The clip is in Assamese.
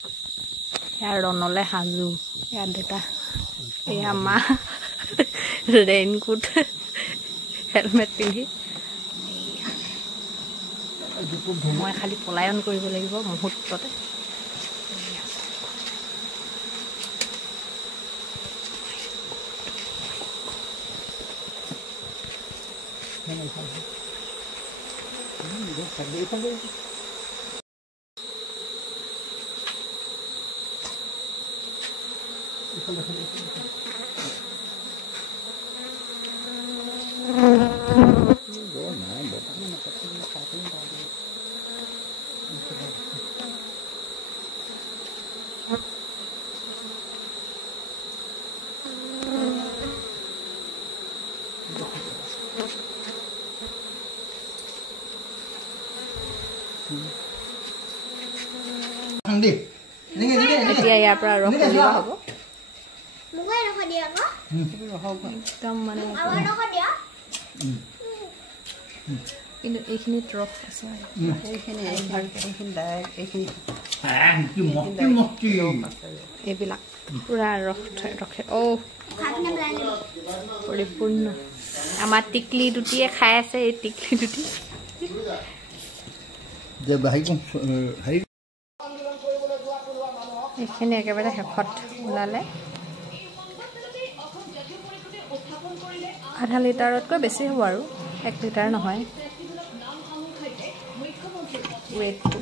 ইয়াৰ ৰণলে সাজু ইয়াত দেতা এয়া মা ৰেইনকোট হেলমেট পিন্ধি মই খালি পলায়ন কৰিব লাগিব মুহূৰ্ততে এতিয়া ইয়াৰ পৰা ৰস উলিওৱা হ'ব একদম মানে কিন্তু এইখিনিত ৰস আছে এইবিলাক পুৰা ৰখে পৰিপূৰ্ণ আমাৰ টিকলি দুটিয়ে খাই আছে এই টিকলি দুটি এইখিনি একেবাৰে শেষত ওলালে আধা লিটাৰতকৈ বেছি হ'ব আৰু 1 লিটাৰ নহয় ৱেটটো